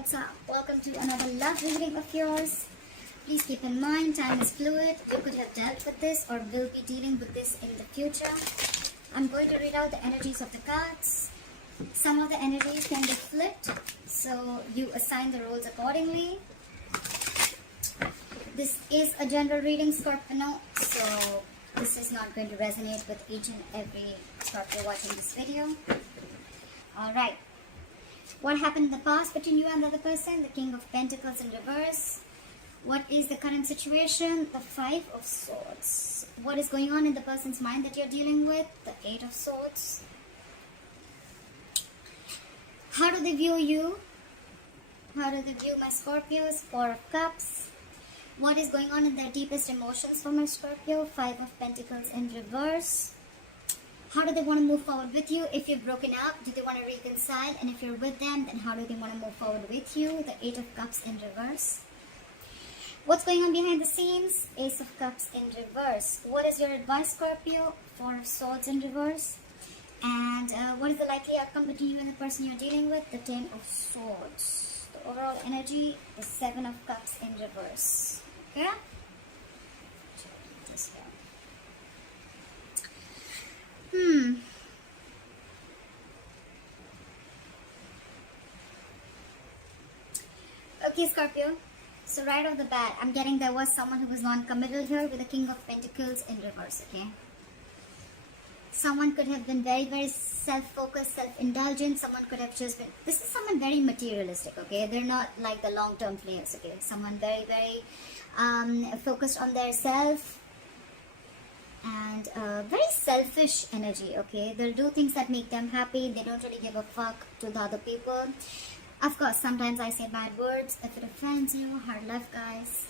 what's up? Welcome to another love reading of yours. Please keep in mind, time is fluid. You could have dealt with this or will be dealing with this in the future. I'm going to read out the energies of the cards. Some of the energies can be flipped, so you assign the roles accordingly. This is a general reading, Scorpio, so this is not going to resonate with each and every Scorpio watching this video. Alright. What happened in the past between you and the other person? The King of Pentacles in reverse. What is the current situation? The Five of Swords. What is going on in the person's mind that you're dealing with? The Eight of Swords. How do they view you? How do they view my Scorpios? Four of Cups. What is going on in their deepest emotions for my Scorpio? Five of Pentacles in reverse. How do they want to move forward with you? If you've broken up, do they want to reconcile? And if you're with them, then how do they want to move forward with you? The Eight of Cups in reverse. What's going on behind the scenes? Ace of Cups in reverse. What is your advice, Scorpio? Four of Swords in reverse. And what is the likely outcome between you and the person you're dealing with? The Ten of Swords. The overall energy, the Seven of Cups in reverse. Okay? Check this out. Okay, Scorpio. So right off the bat, I'm getting there was someone who was non-committal here with the King of Pentacles in reverse, okay? Someone could have been very, very self-focused, self-indulgent. Someone could have just been... This is someone very materialistic, okay? They're not like the long-term players, okay? Someone very, very focused on their self and very selfish energy, okay? They'll do things that make them happy. They don't really give a fuck to the other people. Of course, sometimes I say bad words. If it offends you, hard left, guys.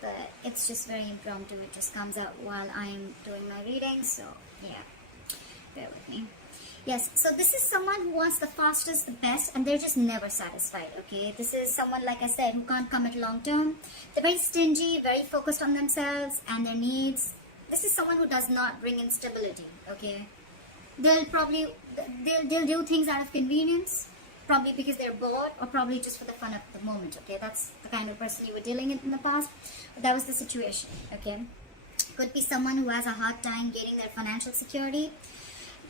But it's just very impromptu. It just comes out while I'm doing my reading. So, yeah. Bear with me. Yes, so this is someone who wants the fastest, the best, and they're just never satisfied, okay? This is someone, like I said, who can't commit long term. They're very stingy, very focused on themselves and their needs. This is someone who does not bring in stability, okay? They'll probably, they'll do things out of convenience. Probably because they're bored, or probably just for the fun of the moment, okay? That's the kind of person you were dealing with in the past. But that was the situation, okay? Could be someone who has a hard time gaining their financial security.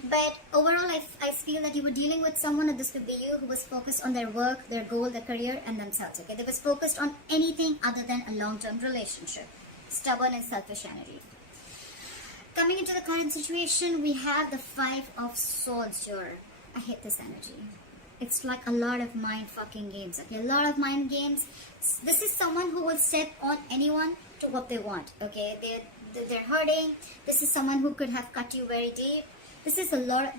But overall, I feel that you were dealing with someone, or this could be you, who was focused on their work, their goal, their career, and themselves, okay? They was focused on anything other than a long-term relationship. Stubborn and selfish energy. Coming into the current situation, we have the Five of Swords here. I hate this energy. It's like a lot of mind fucking games, okay? A lot of mind games. This is someone who will step on anyone to what they want, okay? They're hurting. This is someone who could have cut you very deep. This is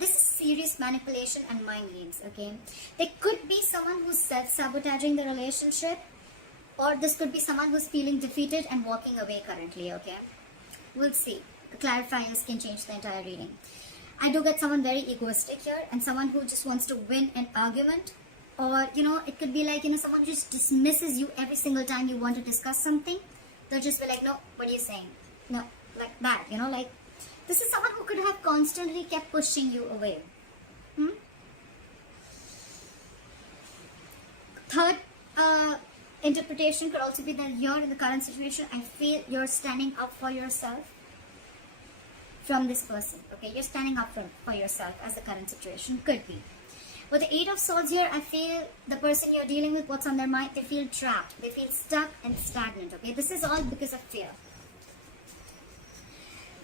serious manipulation and mind games, okay? There could be someone who's self-sabotaging the relationship, or this could be someone who's feeling defeated and walking away currently, okay? We'll see. The clarifiers can change the entire reading. I do get someone very egoistic here, and someone who just wants to win an argument, or, you know, it could be like, you know, someone who just dismisses you every single time you want to discuss something. They'll just be like, no, what are you saying? No, like that, you know, like, this is someone who could have constantly kept pushing you away. Third interpretation could also be that you're in the current situation, I feel you're standing up for yourself from this person, okay? You're standing up for yourself as the current situation could be. With the Eight of Swords here, I feel the person you're dealing with, what's on their mind, they feel trapped, they feel stuck and stagnant, okay? This is all because of fear.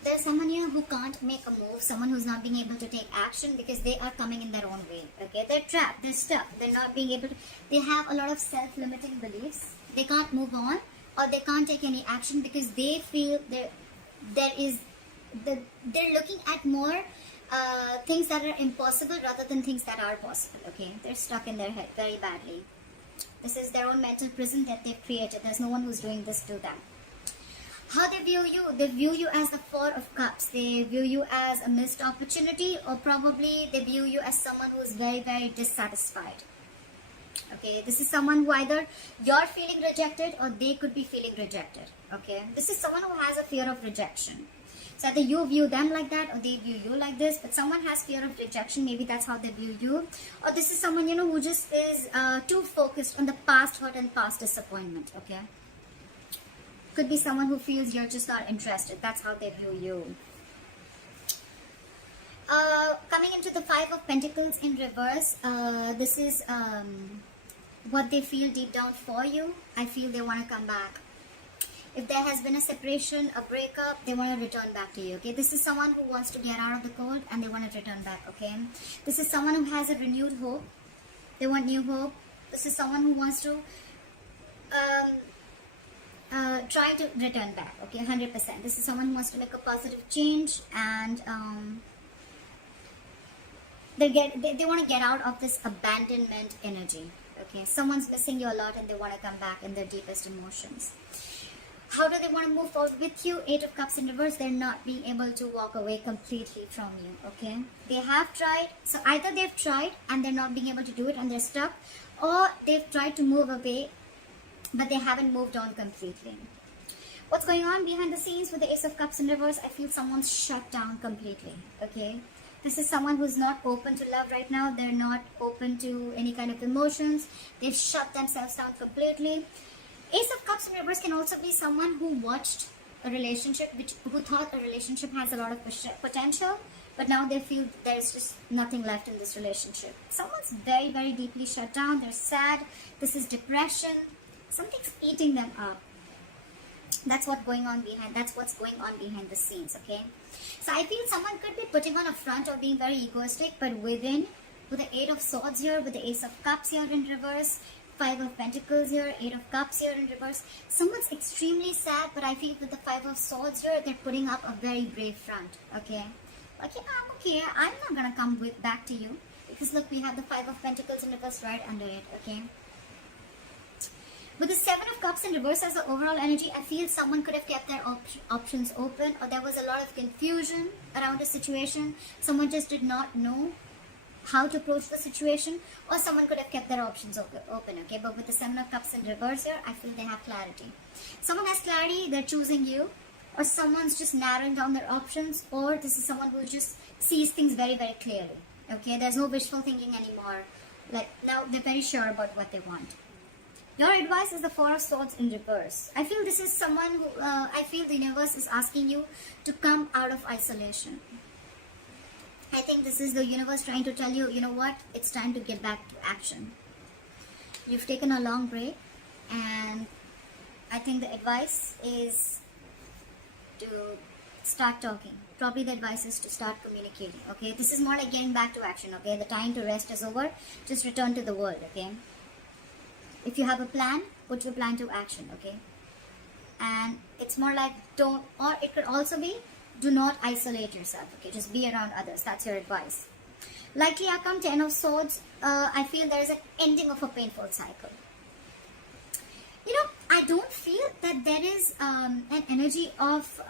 There's someone here who can't make a move, someone who's not being able to take action because they are coming in their own way, okay? They're trapped, they're stuck, they're not being able to, they have a lot of self-limiting beliefs. They can't move on, or they can't take any action because they feel they're looking at more things that are impossible rather than things that are possible, okay? They're stuck in their head very badly. This is their own mental prison that they've created. There's no one who's doing this to them. How they view you as the Four of Cups. They view you as a missed opportunity, or probably they view you as someone who's very, very dissatisfied. Okay, this is someone who either you're feeling rejected or they could be feeling rejected, okay? This is someone who has a fear of rejection. So either you view them like that or they view you like this, but someone has fear of rejection. Maybe that's how they view you. Or this is someone, you know, who just is too focused on the past hurt and past disappointment, okay? Could be someone who feels you're just not interested. That's how they view you. Coming into the Five of Pentacles in reverse, this is what they feel deep down for you. I feel they want to come back. If there has been a separation, a breakup, they want to return back to you, okay? This is someone who wants to get out of the cold and they want to return back, okay? This is someone who has a renewed hope. They want new hope. This is someone who wants to try to return back, okay? 100%. This is someone who wants to make a positive change, and they want to get out of this abandonment energy, okay? Someone's missing you a lot and they want to come back in their deepest emotions. How do they want to move forward with you? Eight of Cups in reverse. They're not being able to walk away completely from you, okay? They have tried. So either they've tried and they're not being able to do it and they're stuck, or they've tried to move away but they haven't moved on completely. What's going on behind the scenes with the Ace of Cups in reverse? I feel someone's shut down completely, okay? This is someone who's not open to love right now. They're not open to any kind of emotions. They've shut themselves down completely. Ace of Cups in reverse can also be someone who watched a relationship, who thought a relationship has a lot of potential, but now they feel there's just nothing left in this relationship. Someone's very, very deeply shut down. They're sad. This is depression. Something's eating them up. That's what's going on behind the scenes, okay? So I feel someone could be putting on a front or being very egoistic, but within, with the Eight of Swords here, with the Ace of Cups here in reverse, Five of Pentacles here, Eight of Cups here in reverse, someone's extremely sad, but I feel with the Five of Swords here, they're putting up a very brave front, okay? Like, yeah, I'm okay, I'm not gonna come back to you, because look, we have the Five of Pentacles in reverse right under it, okay? With the Seven of Cups in reverse as the overall energy, I feel someone could have kept their options open, or there was a lot of confusion around the situation. Someone just did not know how to approach the situation, or someone could have kept their options open, okay? But with the Seven of Cups in reverse here, I feel they have clarity. Someone has clarity, they're choosing you, or someone's just narrowing down their options, or this is someone who just sees things very, very clearly, okay? There's no wishful thinking anymore. Like, now they're very sure about what they want. Your advice is the Four of Swords in reverse. I feel this is someone who, I feel the universe is asking you to come out of isolation. I think this is the universe trying to tell you, you know what, it's time to get back to action. You've taken a long break, and I think the advice is to start talking. Probably the advice is to start communicating, okay? This is more like getting back to action, okay? The time to rest is over. Just return to the world, okay? If you have a plan, put your plan to action, okay? And it's more like don't, or it could also be do not isolate yourself, okay? Just be around others. That's your advice. Likely outcome, Ten of Swords. I feel there is an ending of a painful cycle. You know, I don't feel that there is an energy of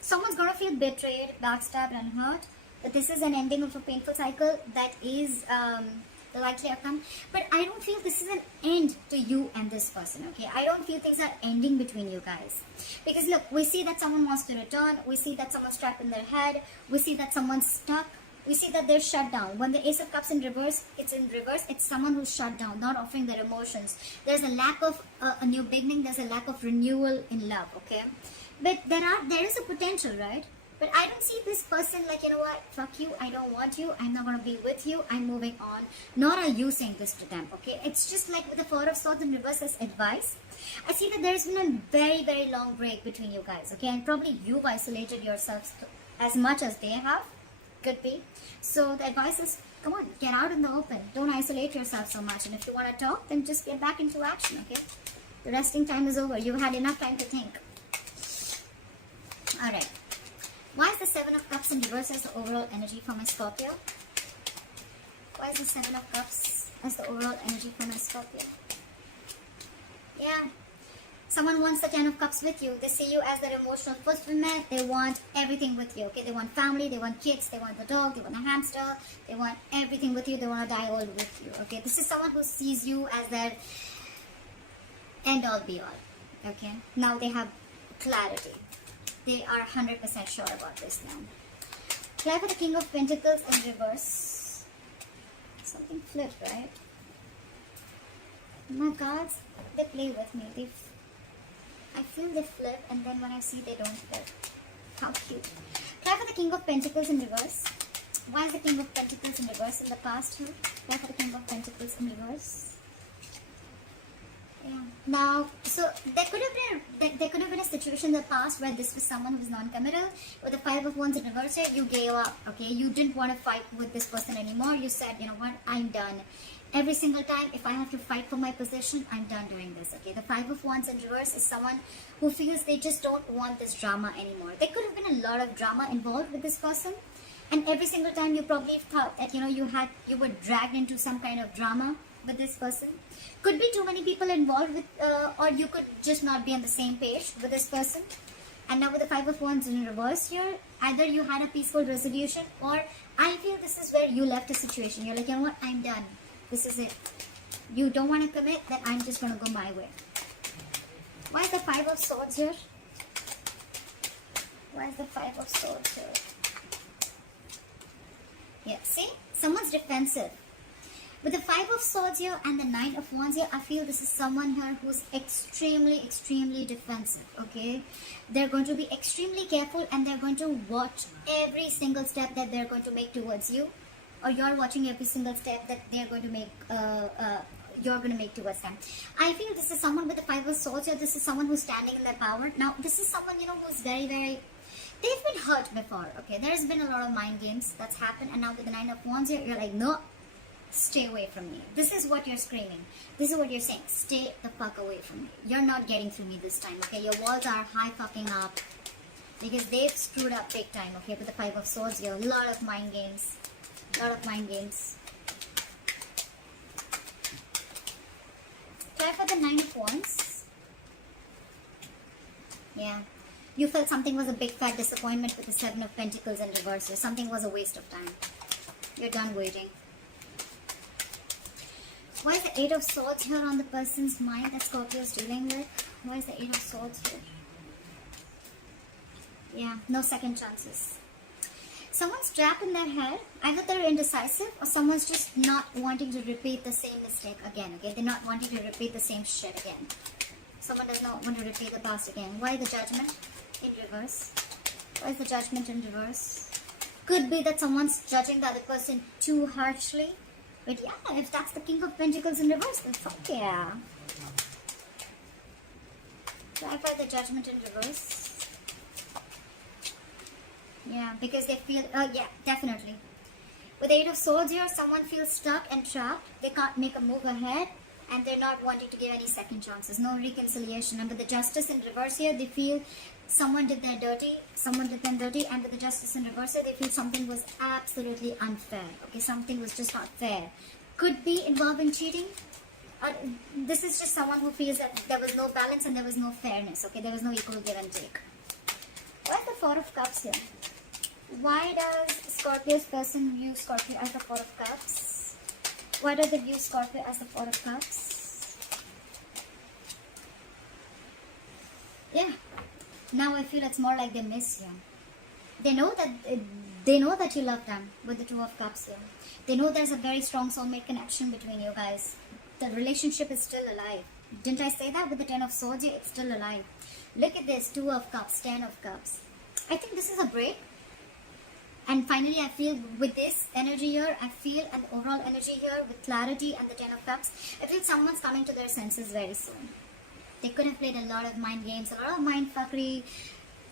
someone's gonna feel betrayed, backstabbed, and hurt. But this is an ending of a painful cycle. That is the likely outcome. But I don't feel this is an end to you and this person, okay? I don't feel things are ending between you guys. Because look, we see that someone wants to return. We see that someone's trapped in their head. We see that someone's stuck. We see that they're shut down. When the Ace of Cups in reverse, it's someone who's shut down, not offering their emotions. There's a lack of a new beginning. There's a lack of renewal in love, okay? But there is a potential, right? But I don't see this person like, you know what, fuck you, I don't want you, I'm not going to be with you, I'm moving on. Nor are you saying this to them, okay? It's just like with the Four of Swords in reverse as advice. I see that there's been a very, very long break between you guys, okay? And probably you've isolated yourselves as much as they have. Could be. So the advice is, come on, get out in the open. Don't isolate yourself so much. And if you want to talk, then just get back into action, okay? The resting time is over. You've had enough time to think. Alright. Why is the Seven of Cups in reverse as the overall energy for my Scorpio? Why is the Seven of Cups as the overall energy for my Scorpio? Yeah. Someone wants the Ten of Cups with you. They see you as their emotional fulfillment. They want everything with you, okay? They want family, they want kids, they want the dog, they want the hamster. They want everything with you. They want to die old with you, okay? This is someone who sees you as their end all be all, okay? Now they have clarity. They are 100% sure about this now. Try for the King of Pentacles in reverse. Something flipped, right? My cards, they play with me. I feel they flip, and then when I see they don't flip. How cute. Try for the King of Pentacles in reverse. Why is the King of Pentacles in reverse in the past here? Try for the King of Pentacles in reverse. Yeah. Now, so there could have been a situation in the past where this was someone who was non-committal. With the Five of Wands in reverse here, you gave up. Okay, you didn't want to fight with this person anymore. You said, you know what, I'm done. Every single time, if I have to fight for my position, I'm done doing this. Okay, the Five of Wands in reverse is someone who feels they just don't want this drama anymore. There could have been a lot of drama involved with this person, and every single time you probably thought that, you know, you were dragged into some kind of drama with this person. Could be too many people involved with, or you could just not be on the same page with this person. And now with the Five of Wands in reverse here, either you had a peaceful resolution, or I feel this is where you left a situation. You're like, you know what, I'm done. This is it. You don't want to commit, then I'm just going to go my way. Why is the Five of Swords here? Why is the Five of Swords here? Yeah, see? Someone's defensive. With the Five of Swords here and the Nine of Wands here, I feel this is someone here who's extremely, extremely defensive, okay? They're going to be extremely careful, and they're going to watch every single step that they're going to make towards you, or you're watching every single step that they're going to make, you're going to make towards them. I feel this is someone with the Five of Swords here. This is someone who's standing in their power. Now, this is someone, you know, who's very, very... They've been hurt before, okay? There's been a lot of mind games that's happened, and now with the Nine of Wands here, you're like, no, stay away from me. This is what you're screaming. This is what you're saying. Stay the fuck away from me. You're not getting through me this time, okay? Your walls are high fucking up, because they've screwed up big time, okay? With the Five of Swords here, a lot of mind games. A lot of mind games. Try for the Nine of Wands. Yeah. You felt something was a big fat disappointment with the Seven of Pentacles in reverse. Or something was a waste of time. You're done waiting. Why is the Eight of Swords here on the person's mind that Scorpio is dealing with? Why is the Eight of Swords here? Yeah, no second chances. Someone's trapped in their head. Either they're indecisive, or someone's just not wanting to repeat the same mistake again, okay? They're not wanting to repeat the same shit again. Someone does not want to repeat the past again. Why the Judgment in reverse? Why is the Judgment in reverse? Could be that someone's judging the other person too harshly. But yeah, if that's the King of Pentacles in reverse, then fuck yeah. Try for the Judgment in reverse. Yeah, because they feel, yeah, definitely. With the Eight of Swords here, someone feels stuck and trapped. They can't make a move ahead, and they're not wanting to give any second chances. No reconciliation. And with the Justice in reverse here, they feel someone did their dirty, someone did them dirty, and with the Justice in reverse here, they feel something was absolutely unfair. Okay, something was just not fair. Could be involving cheating. This is just someone who feels that there was no balance and there was no fairness. Okay, there was no equal give and take. What's the Four of Cups here? Why does Scorpio's person view Scorpio as the Four of Cups? Why do they view Scorpio as the Four of Cups? Yeah. Now I feel it's more like they miss you. They know that you love them with the Two of Cups here. They know there's a very strong soulmate connection between you guys. The relationship is still alive. Didn't I say that with the Ten of Swords here? It's still alive. Look at this, Two of Cups, Ten of Cups. I think this is a break. And finally, I feel with this energy here, I feel an overall energy here with clarity and the Ten of Cups. I feel someone's coming to their senses very soon. They could have played a lot of mind games, a lot of mind fuckery,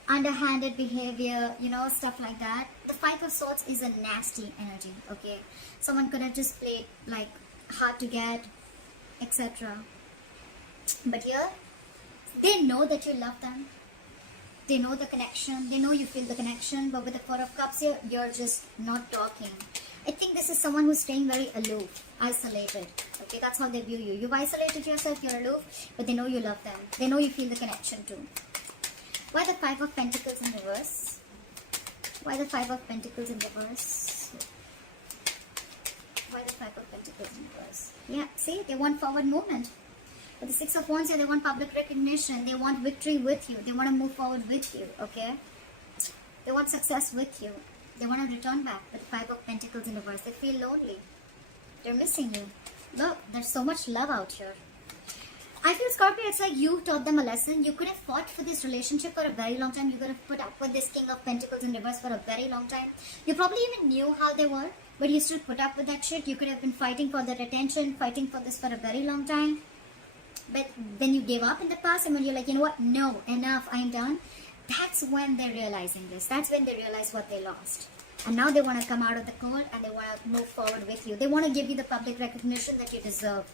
underhanded behavior, you know, stuff like that. The Five of Swords is a nasty energy, okay? Someone could have just played like hard to get, etc. But here, they know that you love them. They know the connection. They know you feel the connection. But with the Four of Cups here, you're just not talking. I think this is someone who's staying very aloof, isolated. Okay, that's how they view you. You've isolated yourself, you're aloof, but they know you love them. They know you feel the connection too. Why the Five of Pentacles in reverse? Why the Five of Pentacles in reverse? Why the Five of Pentacles in reverse? Yeah, see, they want forward movement. With the Six of Wands here, they want public recognition. They want victory with you. They want to move forward with you, okay? They want success with you. They want to return back with Five of Pentacles in reverse. They feel lonely. They're missing you. Look, there's so much love out here. I feel, Scorpio, it's like you taught them a lesson. You could have fought for this relationship for a very long time. You could have put up with this King of Pentacles in reverse for a very long time. You probably even knew how they were, but you still put up with that shit. You could have been fighting for that attention, fighting for this for a very long time. But then you gave up in the past, and when you're like, you know what, no, enough, I'm done. That's when they're realizing this. That's when they realize what they lost. And now they want to come out of the cold and they want to move forward with you. They want to give you the public recognition that you deserve.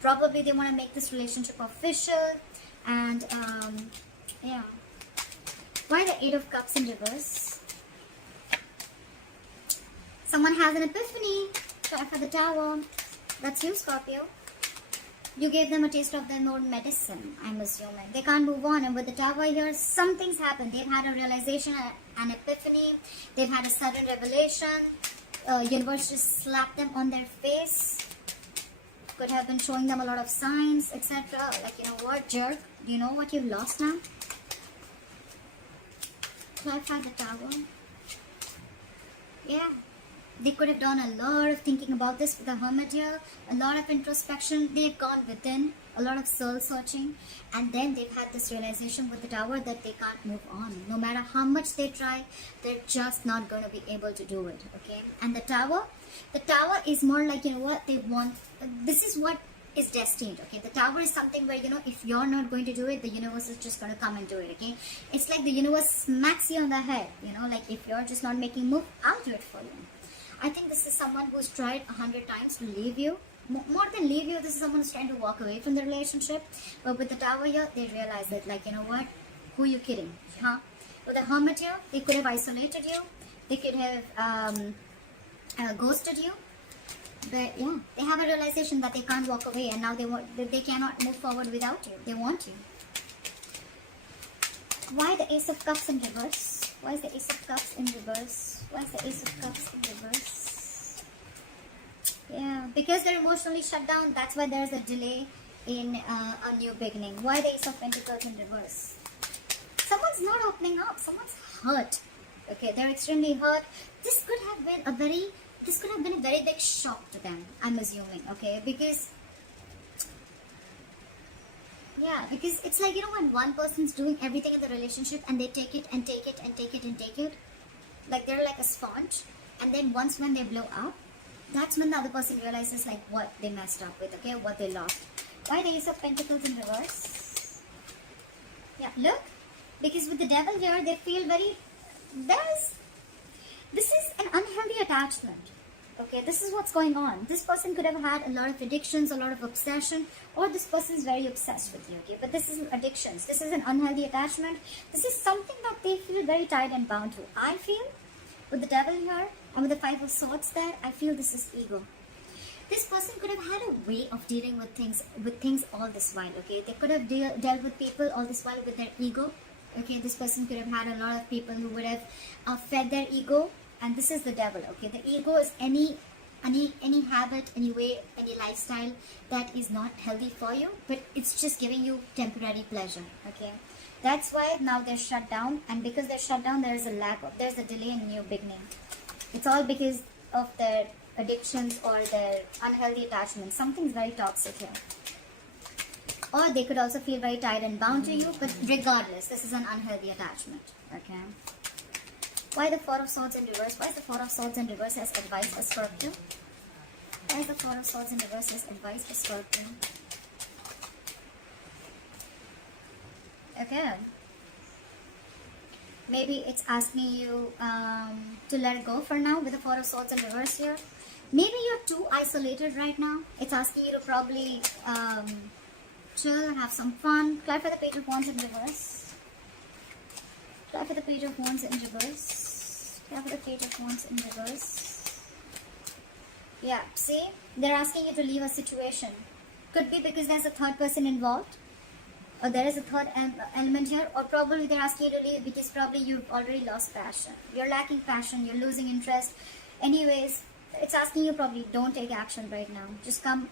Probably they want to make this relationship official. And, yeah. Why the Eight of Cups in reverse? Someone has an epiphany. Try for the Tower. That's you, Scorpio. You gave them a taste of their own medicine, I'm assuming. They can't move on. And with the Tower here, something's happened. They've had a realization, an epiphany. They've had a sudden revelation. Universe just slapped them on their face. Could have been showing them a lot of signs, etc. Like, you know what, jerk? Do you know what you've lost now? Clarify the Tower. Yeah. They could have done a lot of thinking about this with the Hermit here, a lot of introspection. They've gone within, a lot of soul searching, and then they've had this realization with the Tower that they can't move on. No matter how much they try, they're just not going to be able to do it, okay? And the Tower is more like, you know what, they want, this is what is destined, okay? The Tower is something where, you know, if you're not going to do it, the universe is just going to come and do it, okay? It's like the universe smacks you on the head, you know, like if you're just not making a move, I'll do it for you. I think this is someone who's tried 100 times to leave you. More than leave you, this is someone who's trying to walk away from the relationship. But with the Tower here, they realize that, like, you know what? Who are you kidding? Huh? With the Hermit here, they could have isolated you. They could have ghosted you. But yeah, they have a realization that they can't walk away, and now they cannot move forward without you. They want you. Why the Ace of Cups in reverse? Why is the Ace of Cups in reverse? Why is the Ace of Cups in reverse? Yeah, because they're emotionally shut down. That's why there's a delay in a new beginning. Why the Ace of Pentacles in reverse? Someone's not opening up. Someone's hurt. Okay, they're extremely hurt. This could have been a very big shock to them, I'm assuming. Okay, because it's like, you know, when one person's doing everything in the relationship and they take it and take it and take it and take it, like they're like a sponge, and then once when they blow up, that's when the other person realizes like what they messed up with, okay, what they lost. Why the Ace of Pentacles in reverse? Yeah, look, because with the Devil here, they feel very, this is an unhealthy attachment. Okay, this is what's going on. This person could have had a lot of addictions, a lot of obsession, or this person is very obsessed with you, okay? But this isn't addictions. This is an unhealthy attachment. This is something that they feel very tied and bound to. I feel, with the Devil here, and with the Five of Swords there, I feel this is ego. This person could have had a way of dealing with things all this while, okay? They could have dealt with people all this while with their ego, okay? This person could have had a lot of people who would have fed their ego. And this is the Devil, okay? The ego is any habit, any way, any lifestyle that is not healthy for you, but it's just giving you temporary pleasure, okay? That's why now they're shut down, and because they're shut down, there's a delay in new beginning. It's all because of their addictions or their unhealthy attachments. Something's very toxic here. Or they could also feel very tied and bound to you, but regardless, this is an unhealthy attachment, okay? Why the Four of Swords in reverse? Why is the Four of Swords in reverse as advice for Scorpio? Why is the Four of Swords in reverse as advice for Scorpio? Okay. Maybe it's asking you to let it go for now with the Four of Swords in reverse here. Maybe you're too isolated right now. It's asking you to probably chill and have some fun. Clarify the Page of Wands in reverse. Clarify the Page of Wands in reverse. Clarify the Page of Wands in reverse. Yeah, see? They're asking you to leave a situation. Could be because there's a third person involved, or there is a third element here, or probably they're asking you to leave because probably you've already lost passion. You're lacking passion, you're losing interest. Anyways, it's asking you probably don't take action right now. Just come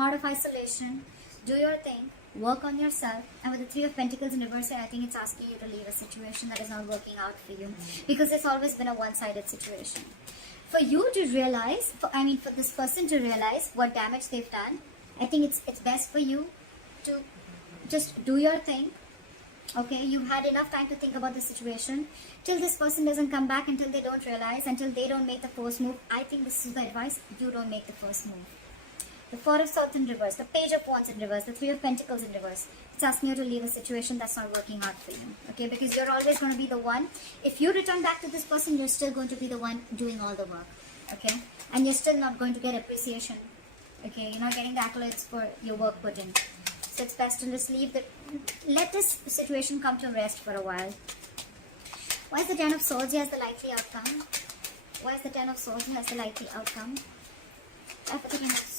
out of isolation. do your thing, work on yourself. And with the Three of Pentacles in reverse, I think it's asking you to leave a situation that is not working out for you, because it's always been a one-sided situation. For you to realize, for this person to realize what damage they've done, I think it's best for you to just do your thing. Okay, you've had enough time to think about the situation. Till this person doesn't come back, until they don't realize, until they don't make the first move, I think this is the advice: you don't make the first move. The Four of Swords in reverse, the Page of Wands in reverse, the Three of Pentacles in reverse. It's asking you to leave a situation that's not working out for you. Okay, because you're always going to be the one. If you return back to this person, you're still going to be the one doing all the work. Okay, and you're still not going to get appreciation. Okay, you're not getting the accolades for your work put in. So it's best to just let this situation come to rest for a while. Why is the Ten of Swords here as the likely outcome? Why is the Ten of Swords here as the likely outcome? Why for the Ten of Swords?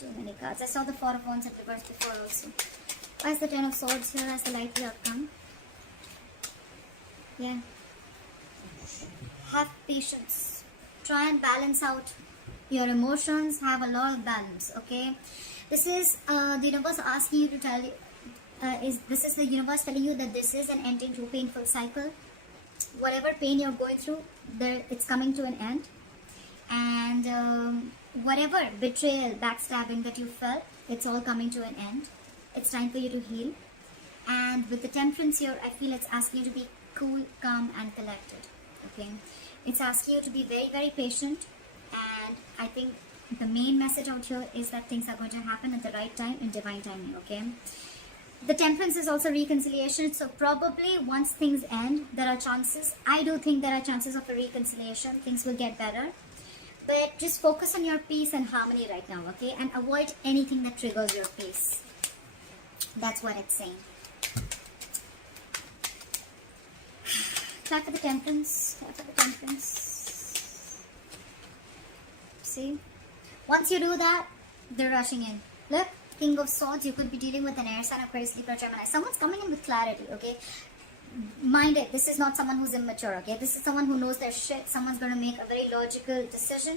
Too many cards. I saw the Four of Wands in reverse before also. Why is the Ten of Swords here as the likely outcome? Yeah. Have patience. Try and balance out your emotions. Have a lot of balance. Okay. This is the universe asking you to tell you. This is the universe telling you that this is an ending to a painful cycle. Whatever pain you're going through, it's coming to an end. And whatever betrayal, backstabbing that you felt, it's all coming to an end. It's time for you to heal. And with the Temperance here, I feel it's asking you to be cool, calm, and collected. Okay, it's asking you to be very, very patient. And I think the main message out here is that things are going to happen at the right time, in divine timing. Okay, the Temperance is also reconciliation. So probably once things end, there are chances. I do think there are chances of a reconciliation. Things will get better. But just focus on your peace and harmony right now, okay? And avoid anything that triggers your peace. That's what it's saying. Clap for the Temperance. Clap for the Temperance. See? Once you do that, they're rushing in. Look, King of Swords, you could be dealing with an air sign, Aquarius, Libra, Gemini. Someone's coming in with clarity, okay? Mind it, this is not someone who's immature, okay? This is someone who knows their shit. Someone's going to make a very logical decision.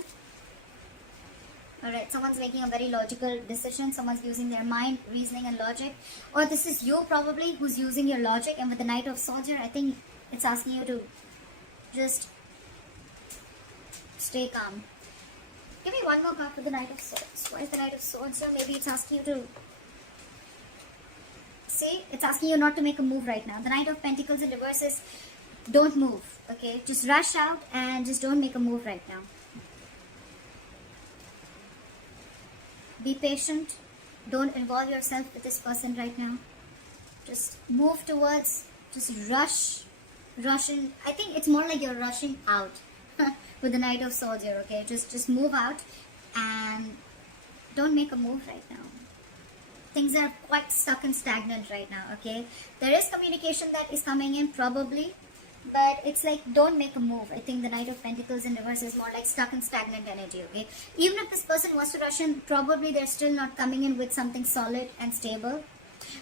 Alright, someone's making a very logical decision. Someone's using their mind, reasoning, and logic. Or this is you probably who's using your logic. And with the Knight of Swords here, I think it's asking you to just stay calm. Give me one more card for the Knight of Swords. Why is the Knight of Swords here? Maybe it's asking you to... See, it's asking you not to make a move right now. The Knight of Pentacles in reverse is don't move, okay? Just rush out and just don't make a move right now. Be patient. Don't involve yourself with this person right now. Just move towards, just rush in. I think it's more like you're rushing out with the Knight of Swords here, okay? Just move out and don't make a move right now. Things are quite stuck and stagnant right now, okay? There is communication that is coming in probably, but it's like don't make a move. I think the Knight of Pentacles in reverse is more like stuck and stagnant energy, okay? Even if this person wants to rush in, probably they're still not coming in with something solid and stable.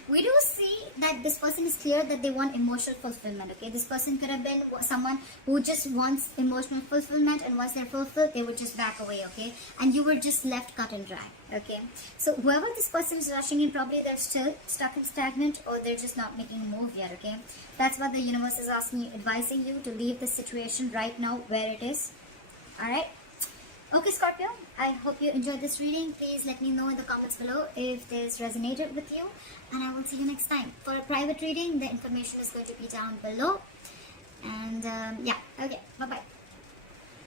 We do see that this person is clear that they want emotional fulfillment, okay? This person could have been someone who just wants emotional fulfillment, and once they're fulfilled, they would just back away, okay? And you were just left cut and dry, okay? So whoever this person is rushing in, probably they're still stuck and stagnant, or they're just not making a move yet, okay? That's what the universe is asking you, advising you to leave the situation right now where it is, alright? Okay, Scorpio, I hope you enjoyed this reading. Please let me know in the comments below if this resonated with you, and I will see you next time. For a private reading, the information is going to be down below. And yeah, okay.